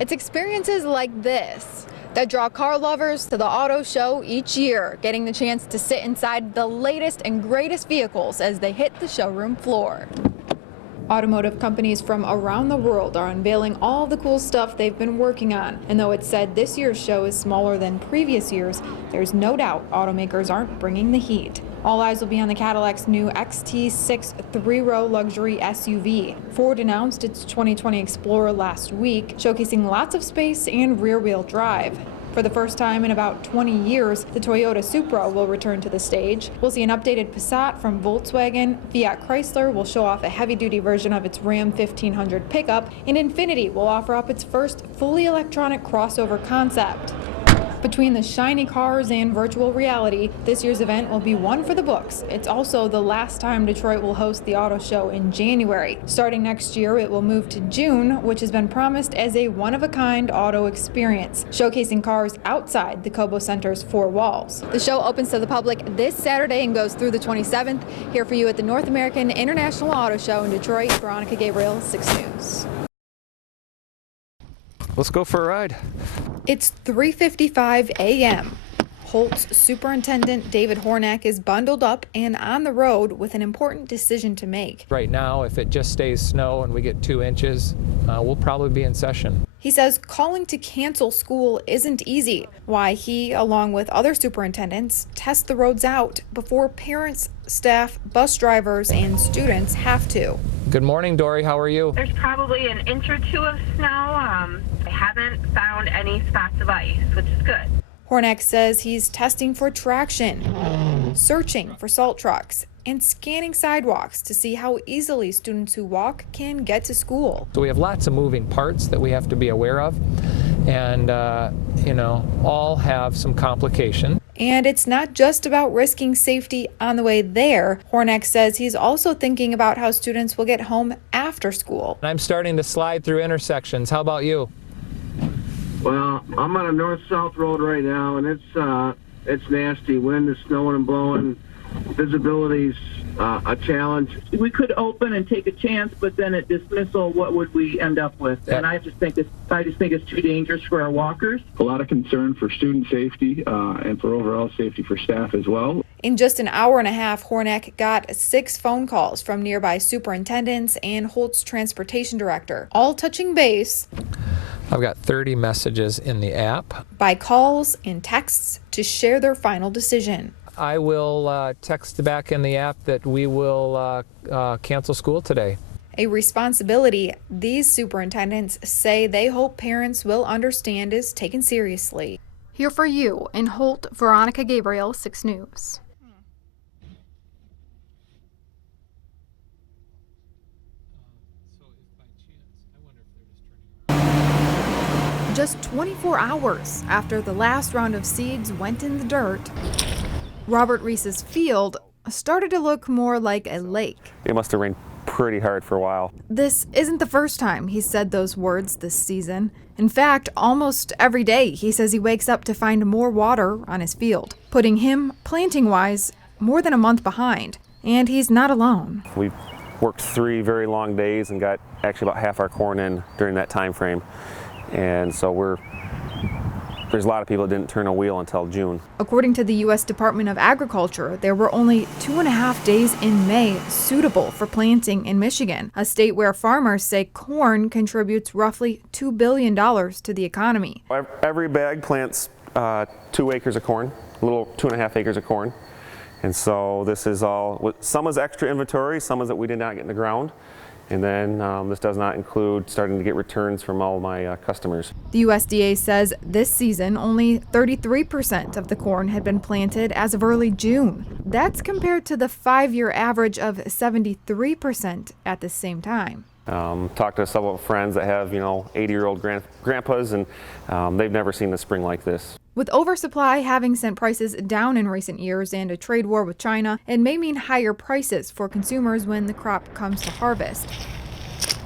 It's experiences like this that draw car lovers to the auto show each year, getting the chance to sit inside the latest and greatest vehicles as they hit the showroom floor. Automotive companies from around the world are unveiling all the cool stuff they've been working on. And though it's said this year's show is smaller than previous years, there's no doubt automakers aren't bringing the heat. All eyes will be on the Cadillac's new XT6 three-row luxury SUV. Ford announced its 2020 Explorer last week, showcasing lots of space and rear-wheel drive. For the first time in about 20 years, the Toyota Supra will return to the stage. We'll see an updated Passat from Volkswagen, Fiat Chrysler will show off a heavy-duty version of its Ram 1500 pickup, and Infiniti will offer up its first fully electronic crossover concept. Between the shiny cars and virtual reality, this year's event will be one for the books. It's also the last time Detroit will host the auto show in January. Starting next year, it will move to June, which has been promised as a one-of-a-kind auto experience, showcasing cars outside the Cobo Center's four walls. The show opens to the public this Saturday and goes through the 27th. Here for you at the North American International Auto Show in Detroit, Veronica Gabriel, 6 News. Let's go for a ride. It's 3:55 a.m. Holt's Superintendent David Hornak is bundled up and on the road with an important decision to make. Right now, if it just stays snow and we get 2 inches, we'll probably be in session. He says calling to cancel school isn't easy. Why he, along with other superintendents, test the roads out before parents, staff, bus drivers, and students have to. Good morning, Dory. How are you? There's probably an inch or two of snow. I haven't found any spots of ice, which is good. Hornak says he's testing for traction, searching for salt trucks, and scanning sidewalks to see how easily students who walk can get to school. So we have lots of moving parts that we have to be aware of, and all have some complication. And it's not just about risking safety on the way there. Hornak says he's also thinking about how students will get home after school. I'm starting to slide through intersections. How about you? Well, I'm on a north-south road right now, and it's nasty. Wind is snowing and blowing. Visibility's a challenge. We could open and take a chance, but then at dismissal, what would we end up with? And I just think it's too dangerous for our walkers. A lot of concern for student safety and for overall safety for staff as well. In just an hour and a half, Hornak got 6 phone calls from nearby superintendents and Holt's transportation director, all touching base. I've got 30 messages in the app. By calls and texts to share their final decision. I will text back in the app that we will cancel school today. A responsibility these superintendents say they hope parents will understand is taken seriously. Here for you in Holt, Veronica Gabriel, 6 News. Just 24 hours after the last round of seeds went in the dirt, Robert Reese's field started to look more like a lake. It must have rained pretty hard for a while. This isn't the first time he's said those words this season. In fact, almost every day he says he wakes up to find more water on his field, putting him, planting-wise, more than a month behind. And he's not alone. We worked 3 very long days and got actually about half our corn in during that time frame. And so there's a lot of people that didn't turn a wheel until June. According to the U.S. Department of Agriculture, there were only 2.5 days in May suitable for planting in Michigan, a state where farmers say corn contributes roughly $2 billion to the economy. Every bag plants 2 acres of corn, a little 2.5 acres of corn. And so this is all, some is extra inventory, some is that we did not get in the ground. And then this does not include starting to get returns from all my customers. The USDA says this season only 33% of the corn had been planted as of early June. That's compared to the 5-year average of 73% at the same time. Talked to several friends that have, 80-year-old grandpas, and they've never seen a spring like this. With oversupply having sent prices down in recent years and a trade war with China, it may mean higher prices for consumers when the crop comes to harvest.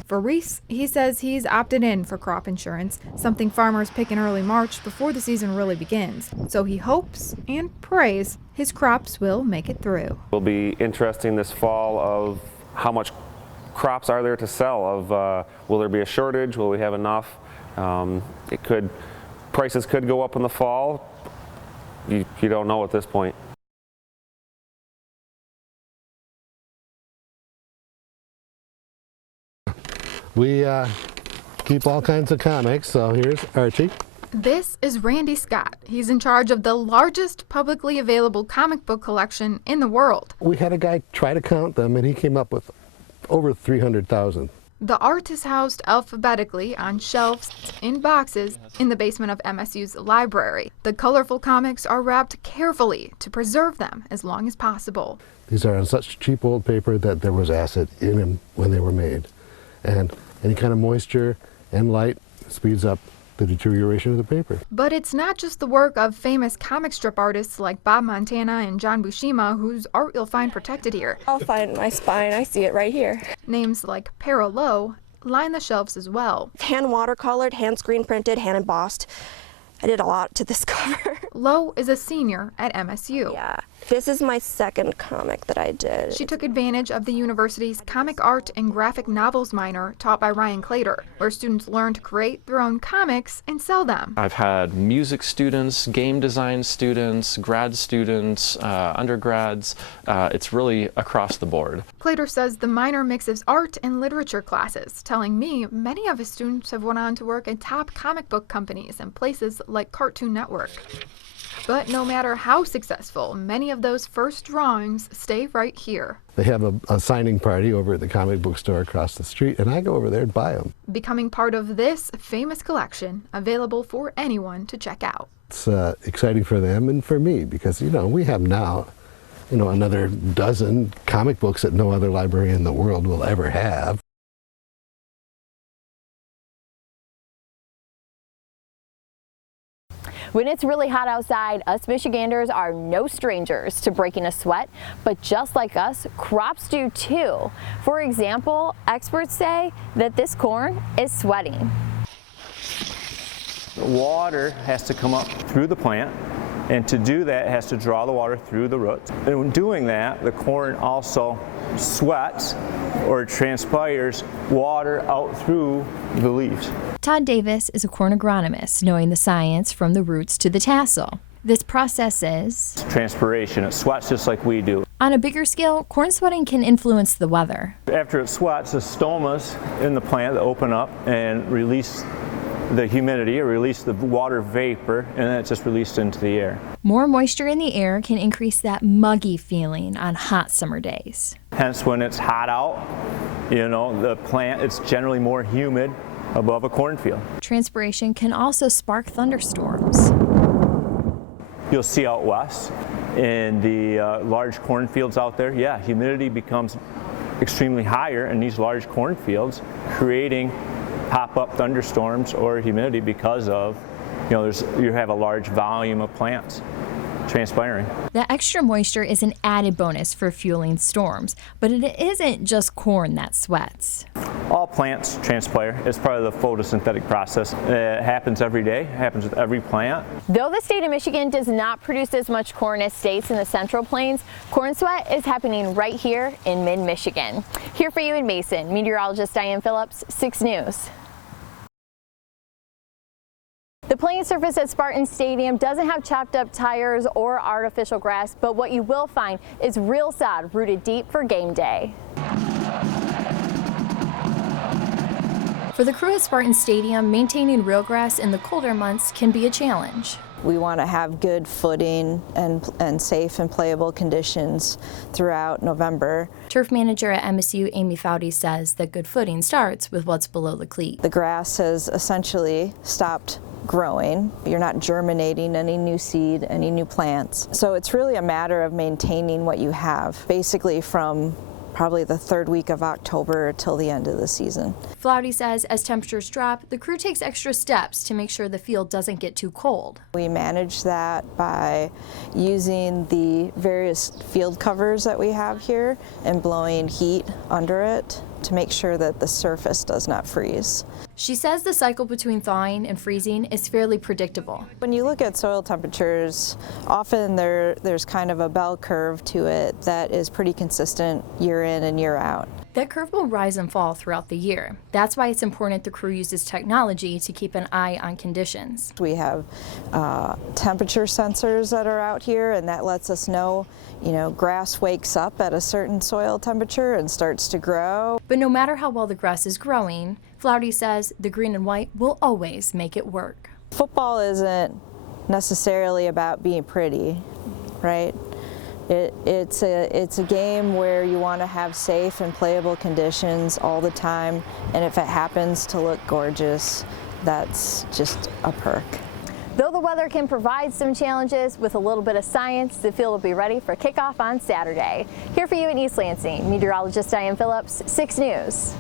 For Reese, he says he's opted in for crop insurance, something farmers pick in early March before the season really begins. So he hopes and prays his crops will make it through. It'll be interesting this fall of how much crops are there to sell, will there be a shortage, will we have enough? Prices could go up in the fall. You don't know at this point. We keep all kinds of comics, so here's Archie. This is Randy Scott. He's in charge of the largest publicly available comic book collection in the world. We had a guy try to count them, and he came up with over 300,000. The art is housed alphabetically on shelves in boxes in the basement of MSU's library. The colorful comics are wrapped carefully to preserve them as long as possible. These are on such cheap old paper that there was acid in them when they were made. And any kind of moisture and light speeds up the deterioration of the paper. But it's not just the work of famous comic strip artists like Bob Montana and John Buscema whose art you'll find protected here. I'll find my spine. I see it right here. Names like Para Lowe line the shelves as well. Hand watercolored, hand screen printed, hand embossed. I did a lot to this cover. Lowe is a senior at MSU. Yeah, this is my second comic that I did. She took advantage of the university's comic art and graphic novels minor taught by Ryan Clater, where students learn to create their own comics and sell them. I've had music students, game design students, grad students, undergrads. It's really across the board. Clater says the minor mixes art and literature classes, telling me many of his students have went on to work at top comic book companies and places like Cartoon Network. But no matter how successful, many of those first drawings stay right here. They have a signing party over at the comic book store across the street, and I go over there and buy them. Becoming part of this famous collection, available for anyone to check out. It's exciting for them and for me because, we have now, another dozen comic books that no other library in the world will ever have. When it's really hot outside, us Michiganders are no strangers to breaking a sweat, but just like us, crops do too. For example, experts say that this corn is sweating. The water has to come up through the plant, and to do that, it has to draw the water through the roots. And when doing that, the corn also sweats or transpires water out through the leaves. Todd Davis is a corn agronomist, knowing the science from the roots to the tassel. This process is transpiration. It sweats just like we do. On a bigger scale, corn sweating can influence the weather. After it sweats, the stomas in the plant open up and release the humidity or release the water vapor, and then it's just released into the air. More moisture in the air can increase that muggy feeling on hot summer days. Hence, when it's hot out, the plant, it's generally more humid above a cornfield. Transpiration can also spark thunderstorms. You'll see out west in the large cornfields out there, humidity becomes extremely higher in these large cornfields, creating pop-up thunderstorms or humidity because of, you have a large volume of plants transpiring. The extra moisture is an added bonus for fueling storms, but it isn't just corn that sweats. All plants transpire. It's part of the photosynthetic process. It happens every day. It happens with every plant. Though the state of Michigan does not produce as much corn as states in the Central Plains, corn sweat is happening right here in mid-Michigan. Here for you in Mason, meteorologist Diane Phillips, 6 News. The playing surface at Spartan Stadium doesn't have chopped up tires or artificial grass, but what you will find is real sod rooted deep for game day. For the crew at Spartan Stadium, maintaining real grass in the colder months can be a challenge. We want to have good footing and safe and playable conditions throughout November. Turf manager at MSU, Amy Foudy, says that good footing starts with what's below the cleat. The grass has essentially stopped growing. You're not germinating any new seed, any new plants. So it's really a matter of maintaining what you have, basically from probably the third week of October till the end of the season. Floudy says as temperatures drop, the crew takes extra steps to make sure the field doesn't get too cold. We manage that by using the various field covers that we have here and blowing heat under it to make sure that the surface does not freeze. She says the cycle between thawing and freezing is fairly predictable. When you look at soil temperatures, often there's kind of a bell curve to it that is pretty consistent year in and year out. That curve will rise and fall throughout the year. That's why it's important the crew uses technology to keep an eye on conditions. We have temperature sensors that are out here, and that lets us know, grass wakes up at a certain soil temperature and starts to grow. But no matter how well the grass is growing, Flaherty says the green and white will always make it work. Football isn't necessarily about being pretty, right? It's a game where you want to have safe and playable conditions all the time, and if it happens to look gorgeous, that's just a perk. Though the weather can provide some challenges, with a little bit of science, the field will be ready for kickoff on Saturday. Here for you in East Lansing, meteorologist Diane Phillips, 6 News.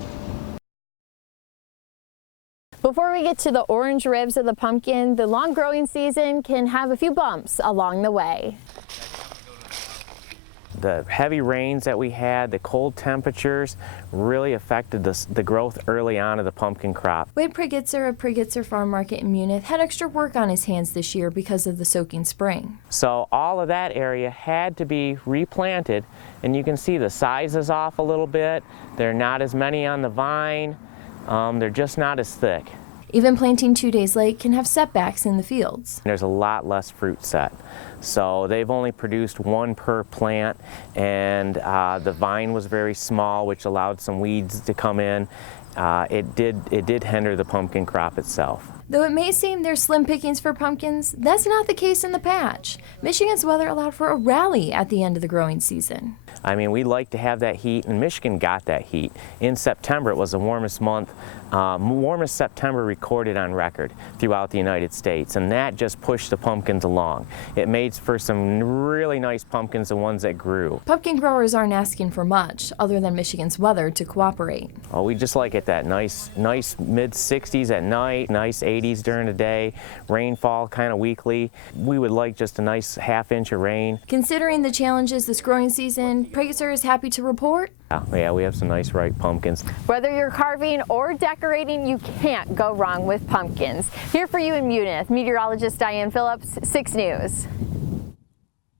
Before we get to the orange ribs of the pumpkin, the long growing season can have a few bumps along the way. The heavy rains that we had, the cold temperatures really affected the growth early on of the pumpkin crop. Wade Prigitzer of Prigitzer Farm Market in Munith had extra work on his hands this year because of the soaking spring. So all of that area had to be replanted, and you can see the size is off a little bit. There are not as many on the vine. They're just not as thick. Even planting 2 days late can have setbacks in the fields. There's a lot less fruit set. So they've only produced 1 per plant, and the vine was very small, which allowed some weeds to come in. It did hinder the pumpkin crop itself. Though it may seem there's slim pickings for pumpkins, that's not the case in the patch. Michigan's weather allowed for a rally at the end of the growing season. I mean, we like to have that heat, and Michigan got that heat. In September, it was the warmest month, warmest September recorded on record throughout the United States, and that just pushed the pumpkins along. It made for some really nice pumpkins, the ones that grew. Pumpkin growers aren't asking for much, other than Michigan's weather to cooperate. Oh, we just like it that nice mid-60s at night, nice 80s during the day, rainfall kind of weekly. We would like just a nice ½ inch of rain. Considering the challenges this growing season, Prigitzer is happy to report. Yeah, we have some nice ripe pumpkins. Whether you're carving or decorating, you can't go wrong with pumpkins. Here for you in Munith, meteorologist Diane Phillips, 6 News.